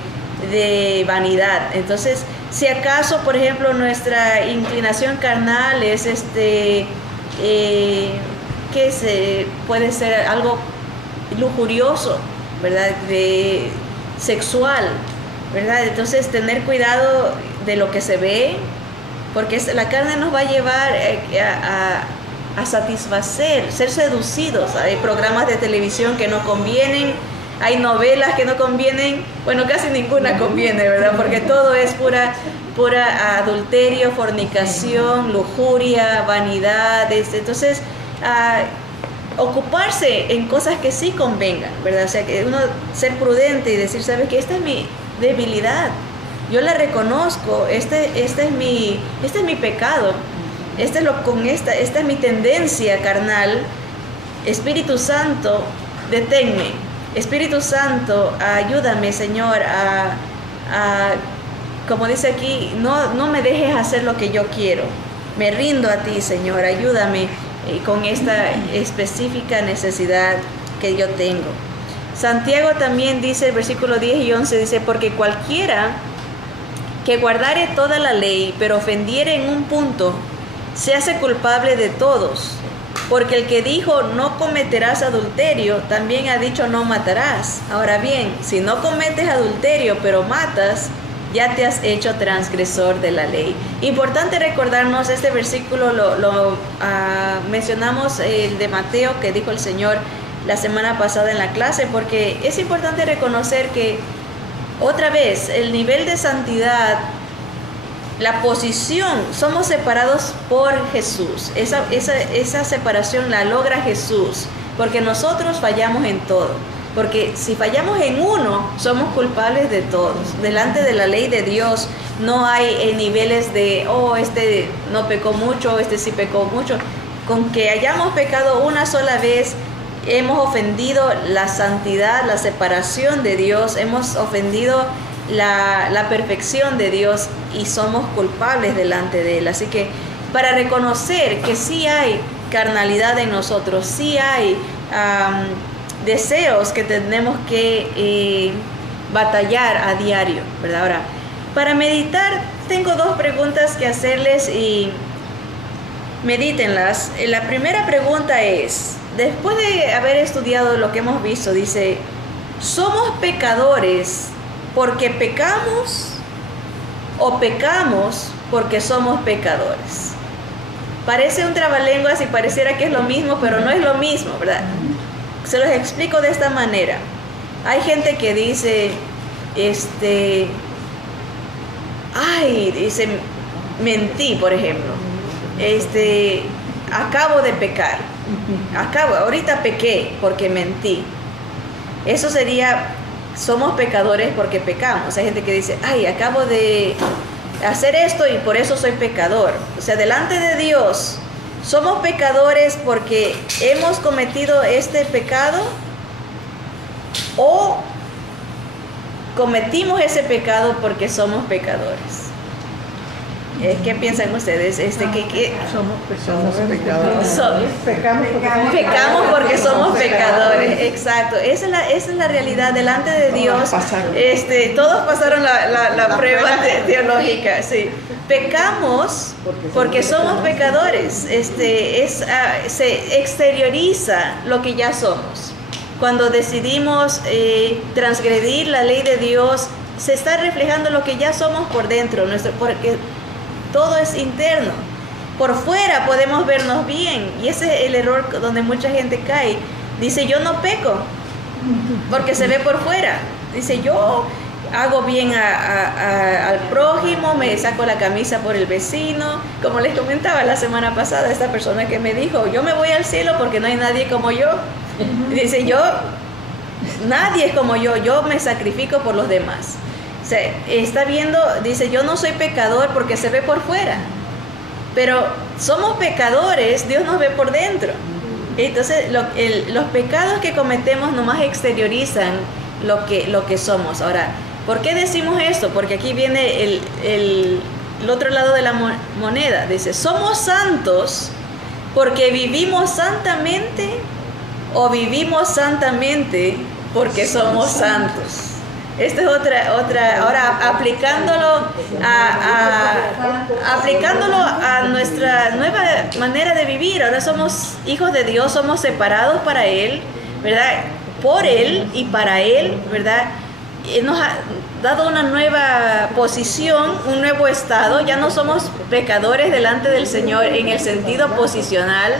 vanidad. Entonces, si acaso, por ejemplo, nuestra inclinación carnal es puede ser algo lujurioso, ¿verdad? Sexual, ¿verdad? Entonces, tener cuidado de lo que se ve, porque la carne nos va a llevar a satisfacer, ser seducidos. Hay programas de televisión que no convienen, hay novelas que no convienen, bueno, casi ninguna conviene, ¿verdad? Porque todo es pura adulterio, fornicación, lujuria, vanidad. Entonces, ocuparse en cosas que sí convengan, ¿verdad? O sea, que uno ser prudente y decir, ¿sabes qué? Esta es mi debilidad, yo la reconozco, este es mi pecado, esta es mi tendencia carnal. Espíritu Santo, deténme. Espíritu Santo, ayúdame, Señor, como dice aquí, no me dejes hacer lo que yo quiero. Me rindo a ti, Señor, ayúdame con esta específica necesidad que yo tengo. Santiago también dice, el versículo 10 y 11, dice, porque cualquiera que guardare toda la ley, pero ofendiere en un punto, se hace culpable de todos. Porque el que dijo no cometerás adulterio, también ha dicho no matarás. Ahora bien, si no cometes adulterio pero matas, ya te has hecho transgresor de la ley. Importante recordarnos este versículo, lo mencionamos el de Mateo que dijo el Señor la semana pasada en la clase, porque es importante reconocer que otra vez el nivel de santidad, la posición, somos separados por Jesús. Esa separación la logra Jesús, porque nosotros fallamos en todo. Porque si fallamos en uno, somos culpables de todos. Delante de la ley de Dios no hay niveles de, este no pecó mucho, este sí pecó mucho. Con que hayamos pecado una sola vez, hemos ofendido la santidad, la separación de Dios, hemos ofendido la perfección de Dios y somos culpables delante de Él. Así que para reconocer que sí hay carnalidad en nosotros, sí hay deseos que tenemos que batallar a diario, ¿verdad? Ahora, para meditar, tengo dos preguntas que hacerles y medítenlas. La primera pregunta es, después de haber estudiado lo que hemos visto, dice, ¿somos pecadores porque pecamos o pecamos porque somos pecadores? Parece un trabalenguas y pareciera que es lo mismo, pero no es lo mismo, ¿verdad? Se los explico de esta manera. Hay gente que dice, dice, mentí, por ejemplo. Acabo de pecar. Ahorita pequé porque mentí. Eso sería, somos pecadores porque pecamos. Hay gente que dice, acabo de hacer esto y por eso soy pecador. O sea, delante de Dios, ¿somos pecadores porque hemos cometido este pecado o cometimos ese pecado porque somos pecadores? ¿Qué piensan ustedes? Somos pecadores. Pecamos porque somos pecadores. Exacto. Esa es la realidad delante de Dios. Todos pasaron la prueba teológica. Sí. Pecamos porque somos pecadores. Se exterioriza lo que ya somos. Cuando decidimos transgredir la ley de Dios, se está reflejando lo que ya somos por dentro, porque todo es interno. Por fuera podemos vernos bien, y ese es el error donde mucha gente cae. Dice, yo no peco, porque se ve por fuera. Dice, yo hago bien al prójimo, me saco la camisa por el vecino. Como les comentaba la semana pasada, esta persona que me dijo, yo me voy al cielo porque no hay nadie como yo. Dice, nadie es como yo me sacrifico por los demás. O sea, está viendo, dice, yo no soy pecador porque se ve por fuera, pero somos pecadores, Dios nos ve por dentro. Entonces, los pecados que cometemos nomás exteriorizan lo que somos. Ahora, ¿por qué decimos esto? Porque aquí viene el otro lado de la moneda. Dice, ¿somos santos porque vivimos santamente o vivimos santamente porque somos santos? Esta es otra. Ahora, aplicándolo a nuestra nueva manera de vivir. Ahora somos hijos de Dios, somos separados para Él, ¿verdad? Por Él y para Él, ¿verdad? Él nos ha dado una nueva posición, un nuevo estado. Ya no somos pecadores delante del Señor en el sentido posicional.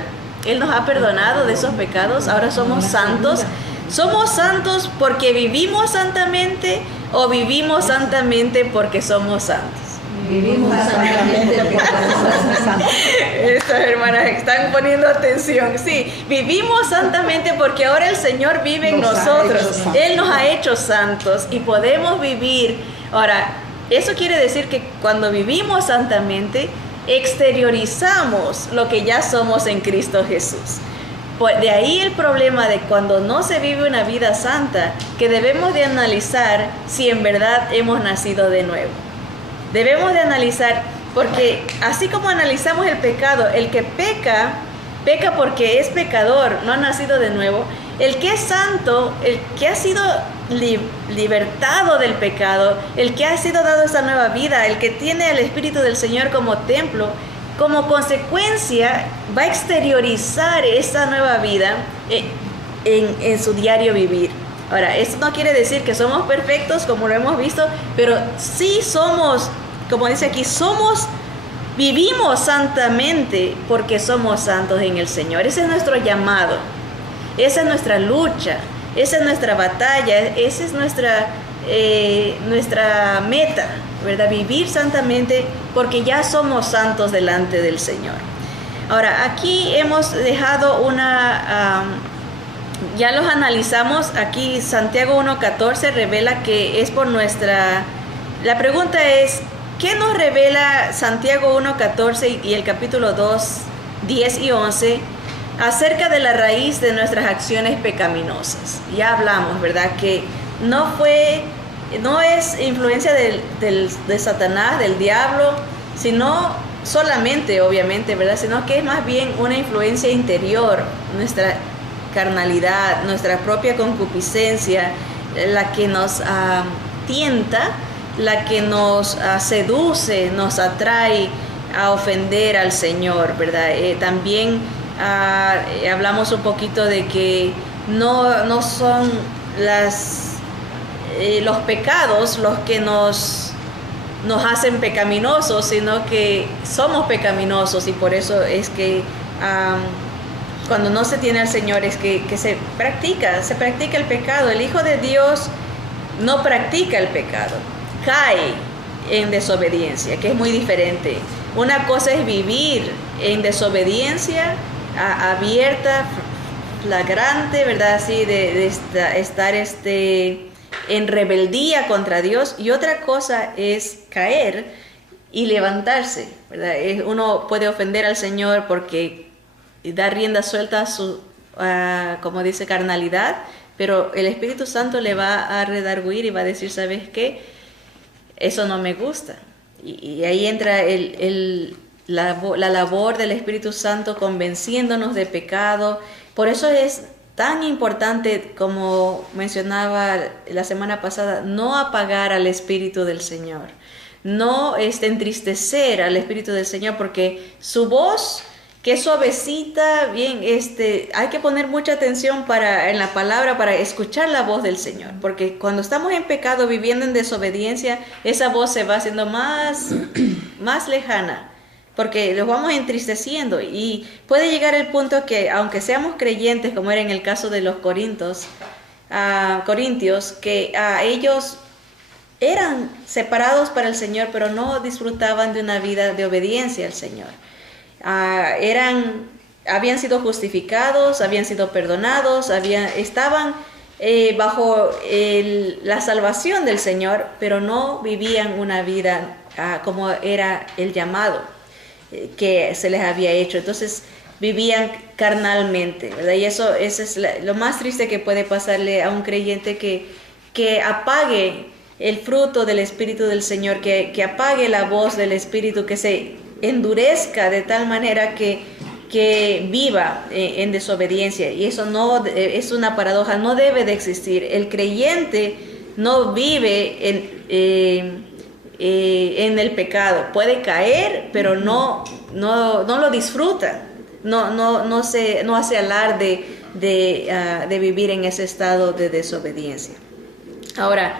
Él nos ha perdonado de esos pecados. Ahora somos santos. ¿Somos santos porque vivimos santamente o vivimos santamente porque somos santos? Vivimos santamente porque somos santos. Estas hermanas están poniendo atención. Sí, vivimos santamente porque ahora el Señor vive en nosotros. Él nos ha hecho santos y podemos vivir. Ahora, eso quiere decir que cuando vivimos santamente, exteriorizamos lo que ya somos en Cristo Jesús. De ahí el problema de cuando no se vive una vida santa, que debemos de analizar si en verdad hemos nacido de nuevo. Debemos de analizar, porque así como analizamos el pecado, el que peca porque es pecador, no ha nacido de nuevo. El que es santo, el que ha sido libertado del pecado, el que ha sido dado esta nueva vida, el que tiene el Espíritu del Señor como templo, como consecuencia va a exteriorizar esa nueva vida en su diario vivir. Ahora, esto no quiere decir que somos perfectos como lo hemos visto, pero sí somos, como dice aquí, vivimos santamente porque somos santos en el Señor. Ese es nuestro llamado, esa es nuestra lucha, esa es nuestra batalla, esa es nuestra meta, ¿verdad? Vivir santamente porque ya somos santos delante del Señor. Ahora, aquí hemos dejado ya los analizamos. Aquí Santiago 1:14 revela que es por la pregunta es, ¿qué nos revela Santiago 1:14 y el capítulo 2, 10 y 11 acerca de la raíz de nuestras acciones pecaminosas? Ya hablamos, ¿verdad? Que no es influencia de Satanás, del diablo, sino solamente, obviamente, ¿verdad? Sino que es más bien una influencia interior, nuestra carnalidad, nuestra propia concupiscencia, la que nos tienta, la que nos seduce, nos atrae a ofender al Señor, ¿verdad? También hablamos un poquito de que no son los pecados los que nos hacen pecaminosos, sino que somos pecaminosos, y por eso es que cuando no se tiene al Señor es que se practica el pecado. El Hijo de Dios no practica el pecado, cae en desobediencia, que es muy diferente. Una cosa es vivir en desobediencia abierta, flagrante, ¿verdad? Así de estar en rebeldía contra Dios, y otra cosa es caer y levantarse, ¿verdad? Uno puede ofender al Señor porque da rienda suelta a su, como dice, carnalidad, pero el Espíritu Santo le va a redarguir y va a decir, ¿sabes qué? Eso no me gusta. Y ahí entra la labor del Espíritu Santo convenciéndonos de pecado. Por eso es tan importante, como mencionaba la semana pasada, no apagar al Espíritu del Señor, no entristecer al Espíritu del Señor, porque su voz, que es suavecita, bien, hay que poner mucha atención en la palabra para escuchar la voz del Señor, porque cuando estamos en pecado, viviendo en desobediencia, esa voz se va haciendo más lejana, porque los vamos entristeciendo, y puede llegar el punto que aunque seamos creyentes, como era en el caso de los corintios, que ellos eran separados para el Señor, pero no disfrutaban de una vida de obediencia al Señor. Habían sido justificados, habían sido perdonados, estaban bajo la salvación del Señor, pero no vivían una vida como era el llamado que se les había hecho. Entonces vivían carnalmente, ¿verdad? Y eso es lo más triste que puede pasarle a un creyente, que apague el fruto del Espíritu del Señor, que apague la voz del Espíritu, que se endurezca de tal manera que viva en desobediencia. Y eso no es una paradoja, no debe de existir. El creyente no vive en el pecado, puede caer, pero no lo disfruta, no hace alarde de vivir en ese estado de desobediencia. Ahora,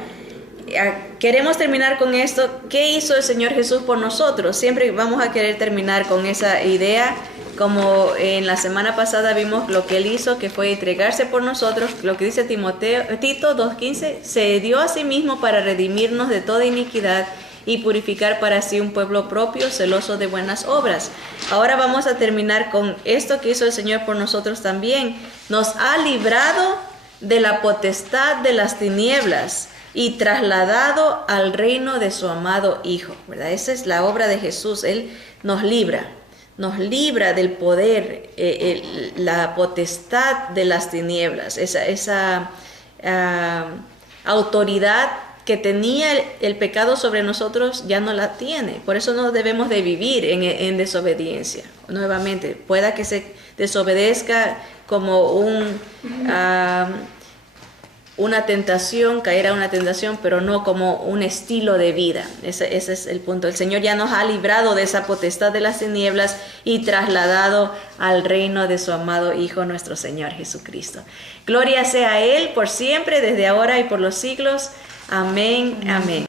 queremos terminar con esto. ¿Qué hizo el Señor Jesús por nosotros? Siempre vamos a querer terminar con esa idea, como en la semana pasada vimos lo que Él hizo, que fue entregarse por nosotros. Lo que dice Tito 2:15, se dio a sí mismo para redimirnos de toda iniquidad y purificar para sí un pueblo propio, celoso de buenas obras. Ahora vamos a terminar con esto que hizo el Señor por nosotros también. Nos ha librado de la potestad de las tinieblas y trasladado al reino de su amado Hijo, ¿verdad? Esa es la obra de Jesús. Él nos libra del poder, la potestad de las tinieblas, esa autoridad que tenía el pecado sobre nosotros, ya no la tiene. Por eso no debemos de vivir en desobediencia. Nuevamente, pueda que se desobedezca como una tentación, caer a una tentación, pero no como un estilo de vida. Ese es el punto. El Señor ya nos ha librado de esa potestad de las tinieblas y trasladado al reino de su amado Hijo, nuestro Señor Jesucristo. Gloria sea a Él por siempre, desde ahora y por los siglos. Amén, amén.